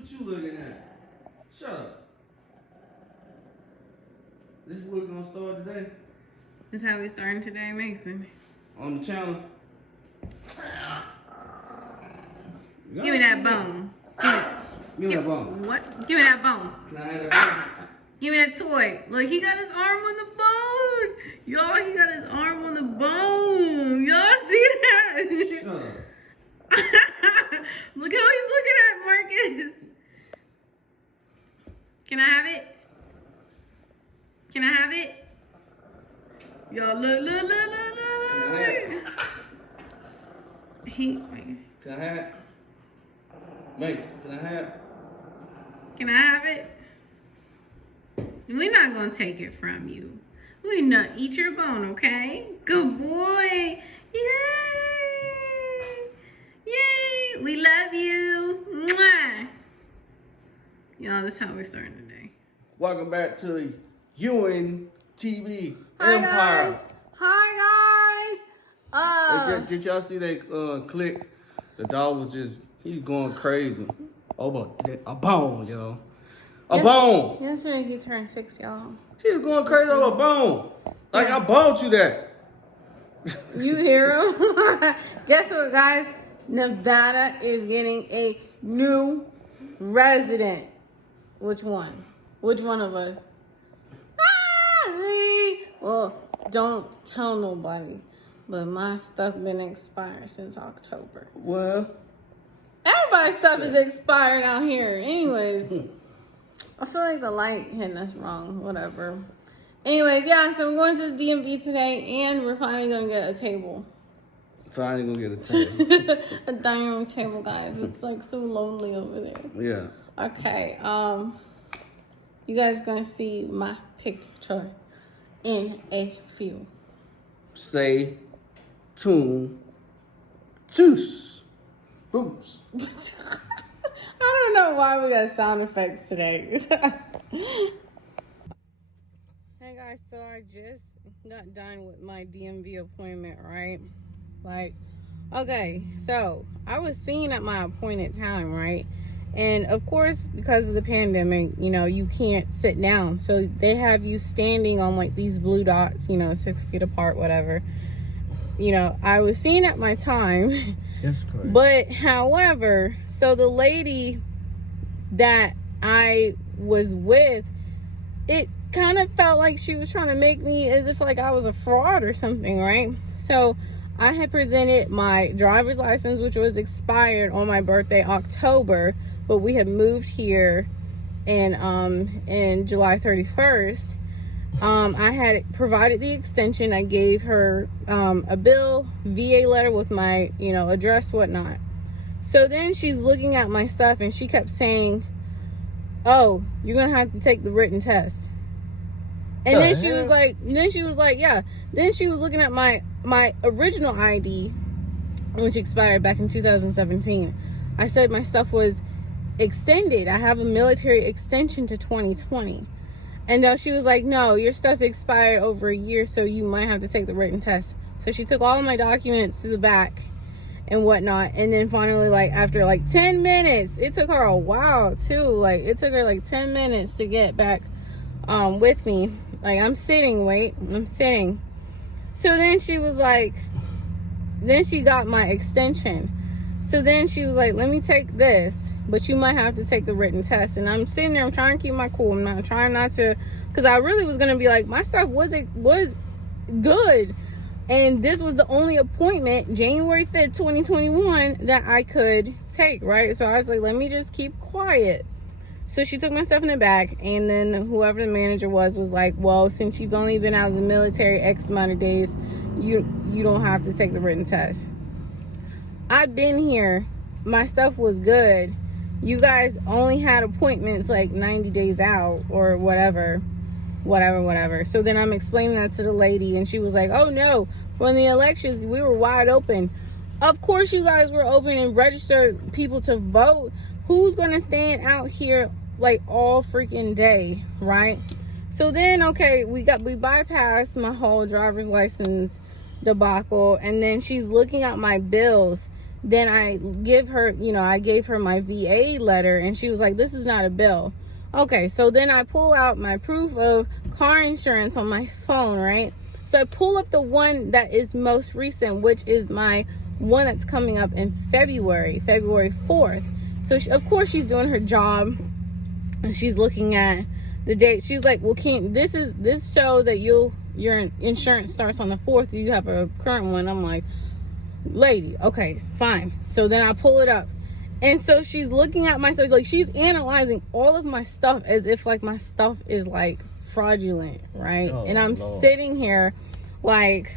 What you looking at? Shut up. This we're gonna start today This is how we starting today, Mason. on the channel. Give me that bone. Give me that bone. What? Give me that bone. Can I have that bone? Give me that toy. Look, he got his arm on the bone. Y'all, he got his arm on the bone. Y'all see that? Shut up. Look how he's looking at Marcus. Can I have it? Can I have it? Y'all, look. Can I have it? Can I have it? Mason, can I have it? Can I have it? We're not gonna take it from you. We're not eat your bone, okay? Good boy. Yay! Yay! We love you. Mwah! Y'all, this is how we're starting today. Welcome back to the Ewing TV Empire. Hi guys. Did y'all see that clip? The dog was he's going crazy. Over a bone, yo. A bone. Yesterday he turned 6, y'all. He was going crazy over a bone. Like I bought you that. You hear him? Guess what, guys? Nevada is getting a new resident. Which one? Which one of us? Me. Well, don't tell nobody. But my stuff been expired since October. Well, Everybody's stuff is expired out here. Anyways, I feel like the light hitting us wrong. Whatever. Anyways, yeah, so we're going to the DMV today, and we're finally going to get a table. finally gonna get a table. A dining room table, guys. It's like so lonely over there. Yeah. Okay, you guys gonna see my picture in a few. Stay tuned. Toos. Boots. I don't know why we got sound effects today. Hey guys, so I just got done with my DMV appointment, right? Like, okay, so I was seen at my appointed time, right? And of course, because of the pandemic, you know, you can't sit down. So they have you standing on like these blue dots, you know, 6 feet apart, whatever. You know, I was seen at my time. That's correct. But however, so the lady that I was with, it kind of felt like she was trying to make me as if like I was a fraud or something, right? So I had presented my driver's license, which was expired on my birthday, October, but we had moved here in July 31st. I had provided the extension. I gave her a bill, VA letter with my, you know, address, whatnot. So then she's looking at my stuff and she kept saying, "Oh, you're gonna have to take the written test." And then she was like, yeah. Then she was looking at my original ID, which expired back in 2017. I said my stuff was extended. I have a military extension to 2020. And she was like, "No, your stuff expired over a year, so you might have to take the written test." So she took all of my documents to the back and whatnot. And then finally, like, after like 10 minutes, it took her a while too. Like, it took her like 10 minutes to get back with me. Like, I'm sitting. So then she was like, then she got my extension. So then she was like, "Let me take this, but you might have to take the written test." And I'm sitting there, I'm trying to keep my cool. I'm trying not to, because I really was going to be like, my stuff was good. And this was the only appointment, January 5th, 2021, that I could take, right? So I was like, let me just keep quiet. So she took my stuff in the back, and then whoever the manager was like, "Well, since you've only been out of the military X amount of days, you don't have to take the written test." I've been here. My stuff was good. You guys only had appointments like 90 days out or whatever. So then I'm explaining that to the lady, and she was like, "Oh no, from the elections, we were wide open." Of course you guys were open and registered people to vote. Who's going to stand out here like all freaking day, right? So then, okay, we bypassed my whole driver's license debacle, and then she's looking at my bills. Then I give her, I gave her my VA letter, and she was like, this is not a bill. Okay, so then I pull out my proof of car insurance on my phone, right? So I pull up the one that is most recent, which is my one that's coming up in February 4th. So of course she's doing her job, and she's looking at the date. She's like, well, this shows that your insurance starts on the 4th. You have a current one. I'm like, lady, okay, fine. So then I pull it up, and so she's looking at my stuff, like she's analyzing all of my stuff as if like my stuff is like fraudulent, right? And I'm sitting here like,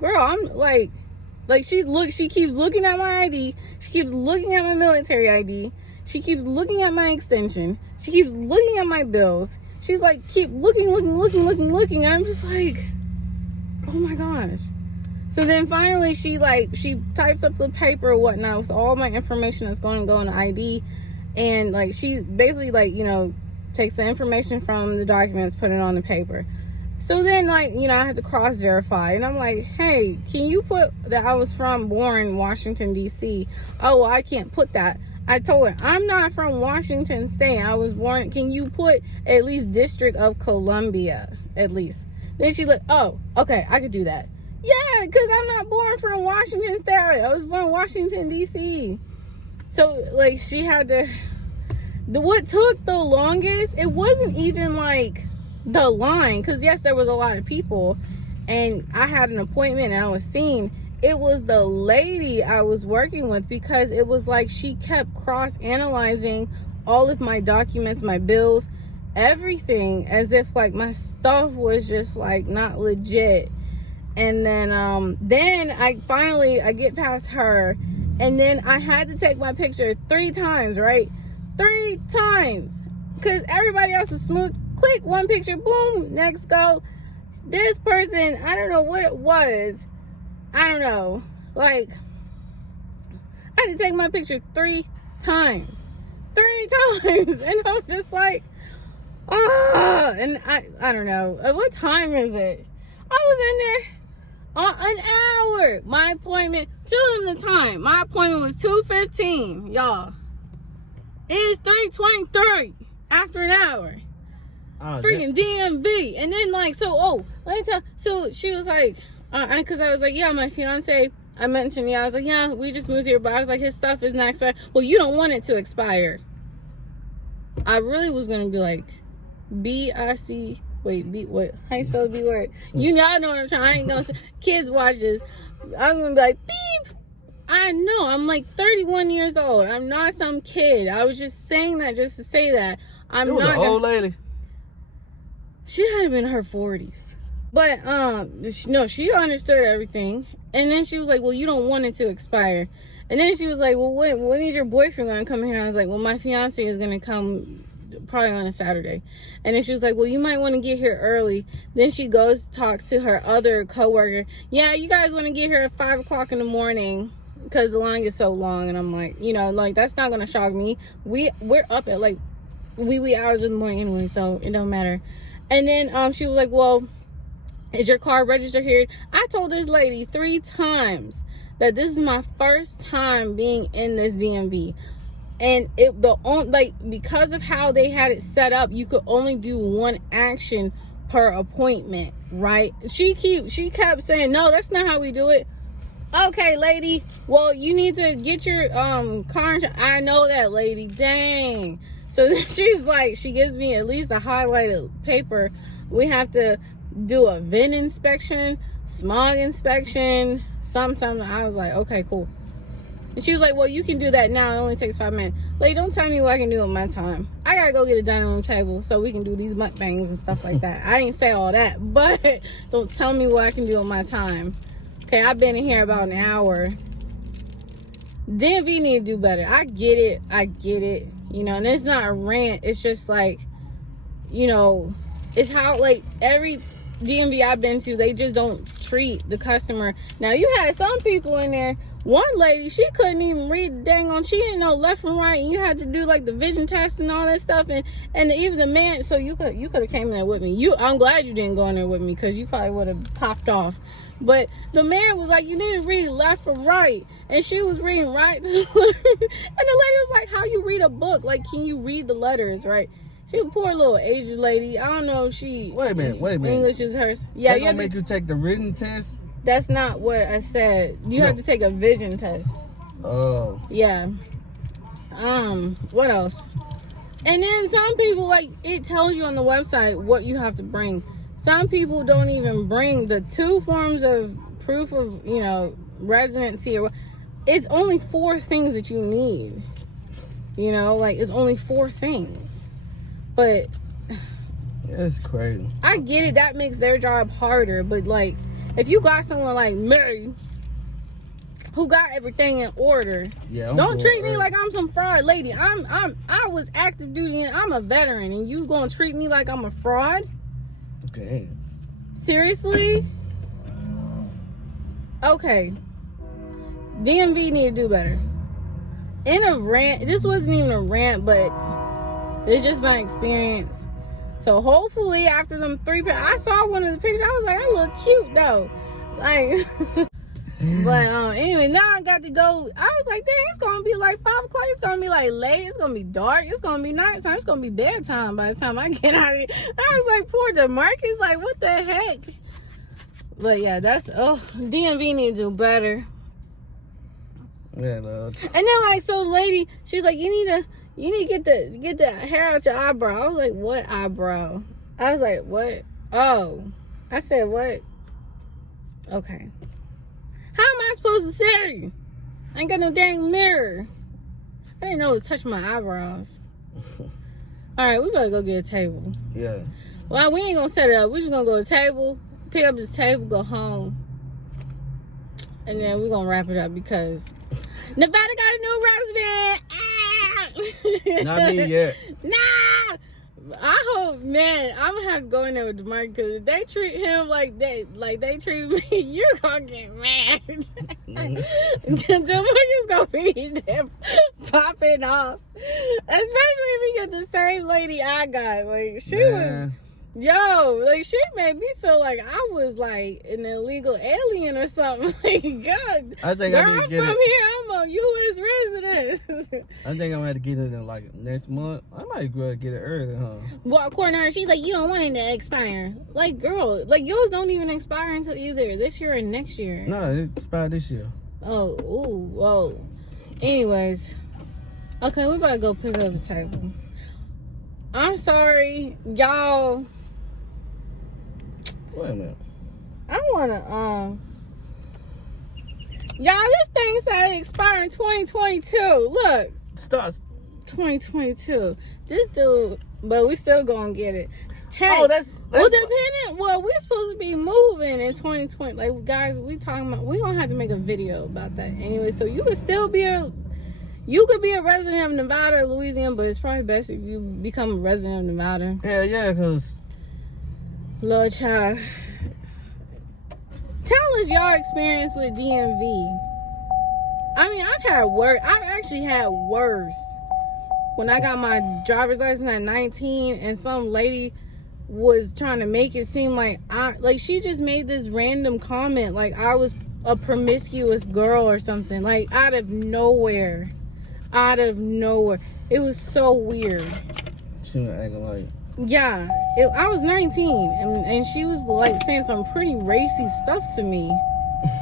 girl, I'm like she keeps looking at my ID, she keeps looking at my military ID, she keeps looking at my extension, she keeps looking at my bills, she's like, keep looking, and I'm just like, oh my gosh. So then finally she types up the paper or whatnot with all my information that's going to go in the ID, and like she basically takes the information from the documents, put it on the paper. So then I have to cross verify, and I'm like, hey, can you put that I was born Washington DC? Oh, well, I can't put that. I told her, I'm not from Washington State. I was born. Can you put at least District of Columbia at least? Then she like, oh, okay, I could do that. Yeah, because I'm not born from Washington State. I was born Washington, D.C. So, she had to... What took the longest, it wasn't even, the line. Because, yes, there was a lot of people. And I had an appointment and I was seen. It was the lady I was working with, because it was she kept cross-analyzing all of my documents, my bills, everything, as if, my stuff was just, not legit. And then I get past her, and then I had to take my picture 3 times, right? 3 times, because everybody else was smooth. Click one picture, boom, next go. This person, I don't know what it was. I don't know. I had to take my picture 3 times. 3 times, and I'm just like, and I don't know. What time is it? I was in there an hour. My appointment, show them the time. My appointment was 2:15, y'all. It is 3:23 after an hour. Freaking DMV. And then let me tell. So she was like, because I was like, yeah, my fiance. I mentioned, I was like, yeah, we just moved here, but I was like, his stuff is not expired. Well, you don't want it to expire. I really was gonna be like, B-I-C. Wait, B, what? How you spell B word? I know what I'm trying. I ain't gonna say. Kids watch this. I'm gonna be like, beep. I know. I'm 31 years old. I'm not some kid. I was just saying that just to say that. I'm not an old lady. She had to be in her 40s. But, no, she understood everything. And then she was like, well, you don't want it to expire. And then she was like, well, when is your boyfriend gonna come here? I was like, well, my fiance is gonna come probably on a Saturday. And then she was like, well, you might want to get here early. Then she goes talks to her other coworker. Yeah, you guys want to get here at 5 o'clock in the morning because the line is so long. And I'm like, that's not gonna shock me. We're up at wee hours in the morning anyway, so it don't matter. And then she was like, well, is your car registered here? I told this lady 3 times that this is my first time being in this DMV. And because of how they had it set up, you could only do 1 action per appointment, right? She kept saying, no, that's not how we do it. Okay, lady, well, you need to get your car insurance. I know that, lady. Dang. So she's like, she gives me at least a highlighted paper. We have to do a VIN inspection, smog inspection, something. I was like, okay, cool. And she was like, well, you can do that now. It only takes 5 minutes. Like, don't tell me what I can do in my time. I gotta go get a dining room table so we can do these mukbangs and stuff like that. I didn't say all that, but don't tell me what I can do in my time. Okay, I've been in here about an hour. DMV need to do better. I get it. And it's not a rant. It's just it's how every DMV I've been to, they just don't treat the customer. Now, you had some people in there One lady, she couldn't even read the dang on. She didn't know left from right, and you had to do like the vision test and all that stuff. And even the man, so you could have came in there with me. I'm glad you didn't go in there with me because you probably would have popped off. But the man was like, you need to read left from right, and she was reading right. And the lady was like, how you read a book? Like, can you read the letters right? She a poor little Asian lady. I don't know if she. Wait a minute. English is hers. Yeah, they gonna make you take the written test. That's not what I said. You have to take a vision test. Oh. Yeah. What else? And then some people, like, it tells you on the website what you have to bring. Some people don't even bring the 2 forms of proof of, residency. It's only 4 things that you need. It's only 4 things. But that's crazy. I get it. That makes their job harder. But, like, if you got someone like Mary who got everything in order, don't treat me like I'm some fraud lady. I was active duty and I'm a veteran, and you gonna treat me like I'm a fraud? Okay. Seriously? Okay. DMV need to do better. In a rant, this wasn't even a rant, but it's just my experience. So hopefully after them 3 I saw one of the pictures. I was like, I look cute though. Like, but anyway, now I got to go. I was like, dang, it's gonna be like 5 o'clock. It's gonna be like late. It's gonna be dark. It's gonna be nighttime. It's gonna be bedtime by the time I get out of here. I was like, poor Demarcus. Like, what the heck? But yeah, DMV need to do better. Yeah, Lord. And then like, so lady, she's like, you need to get the hair out your eyebrow. I was like, what eyebrow? I was like, what? Oh. I said, what? Okay. How am I supposed to see? I ain't got no dang mirror. I didn't know it was touching my eyebrows. Alright, we better go get a table. Yeah. Well, we ain't gonna set it up. We're just gonna go to the table, pick up this table, go home. And then we're gonna wrap it up because Nevada got a new resident. Not me yet. Nah. I hope, man, I'm gonna have to go in there with Demarcus because if they treat him like they treat me, you're gonna get mad. Demarcus gonna be there popping off, especially if he get the same lady I got. Like she was. Yo, like she made me feel like I was like an illegal alien or something. Like, God, I think girl, I need to I'm get from it. here. I'm a U.S. resident. I think I'm gonna have to get it in like next month. I might go get it early, huh? Well, according to her, she's like, you don't want it to expire. Like, girl, like yours don't even expire until either this year or next year. No, it expired this year. Oh, ooh, whoa. Anyways, okay, we better go pick up a table. I'm sorry, y'all. Wait a minute. I wanna y'all, this thing said it expire in 2022. Look. Starts 2022. This dude, but we still gonna get it. Hey, oh, that's well, depending. Well, we're supposed to be moving in 2020. Like, guys, we gonna have to make a video about that anyway. So you could still be you could be a resident of Nevada or Louisiana, but it's probably best if you become a resident of Nevada. Yeah, because Lord child, tell us your experience with DMV. I mean, I've actually had worse. When I got my driver's license at 19 and some lady was trying to make it seem like she just made this random comment like I was a promiscuous girl or something, like out of nowhere. It was so weird. she was acting like, yeah, I was 19 and she was like saying some pretty racy stuff to me.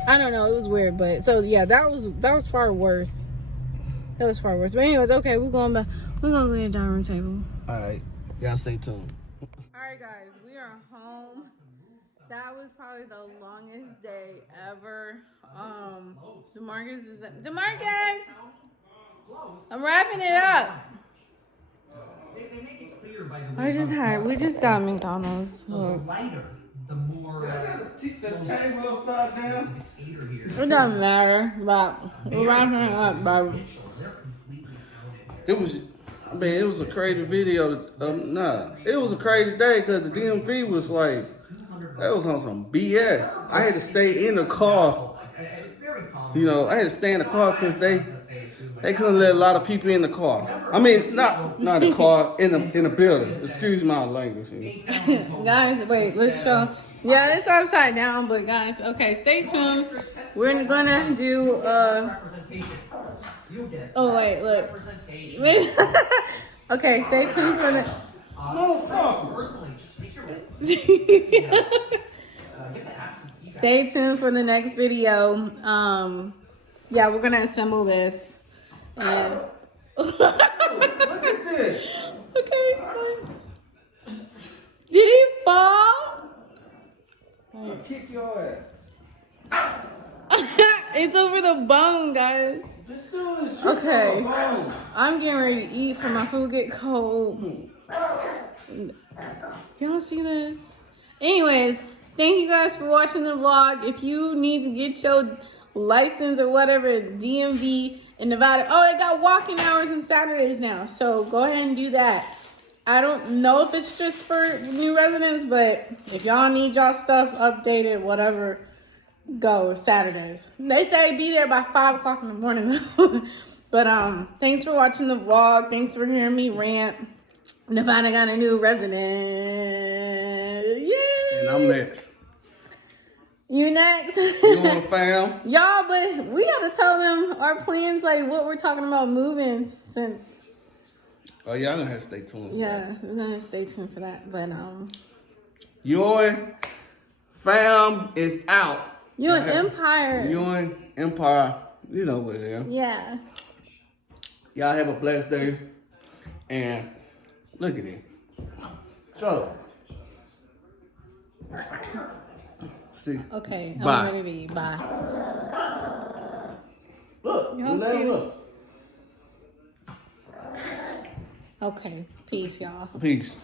I don't know, it was weird, but so yeah, that was far worse. That was far worse. But anyways, okay, we're gonna go to the dining room table. alright, y'all stay tuned. Alright guys, we are home. That was probably the longest day ever. Demarcus! I'm wrapping it up. We just got McDonald's. So the lighter, the more. Table upside down. It doesn't matter, but we're wrapping it up, baby. It was a crazy video. It was a crazy day because the DMV was like, that was on some BS. I had to stay in the car You know, I had to stay in the car because they couldn't let a lot of people in the car. I mean, not the car, in the building. Excuse my language. Guys, wait, let's show. Yeah, it's upside down, but guys, okay, stay tuned. We're gonna do, oh wait, look. Okay, stay tuned for the... Stay tuned for the next video. Yeah, we're gonna assemble this. And... Look at this. Okay, fine. Did he fall? I'll kick your It's over the bone, guys. This dude is tripping Okay. on the bone. I'm getting ready to eat for my food get cold. Y'all see this? Anyways, thank you guys for watching the vlog. If you need to get your license or whatever, DMV in Nevada. Oh, they got walking hours on Saturdays now. So go ahead and do that. I don't know if it's just for new residents, but if y'all need y'all stuff updated, whatever, go Saturdays. They say be there by 5 o'clock in the morning though. But thanks for watching the vlog. Thanks for hearing me rant. Nevada got a new resident. Yay! And I'm next. You next? You want a fam? Y'all, but we gotta tell them our plans, like what we're talking about moving since. Oh, y'all gonna have to stay tuned. Yeah, we're gonna stay tuned for that. But Ewing fam is out. you an Empire. Ewing Empire. You know what it is. Yeah. Y'all have a blessed day. And look at it. So. See. Okay. Bye. I'm ready to eat. Bye. Look. Y'all Let see it? look. Okay. Peace, y'all. Peace.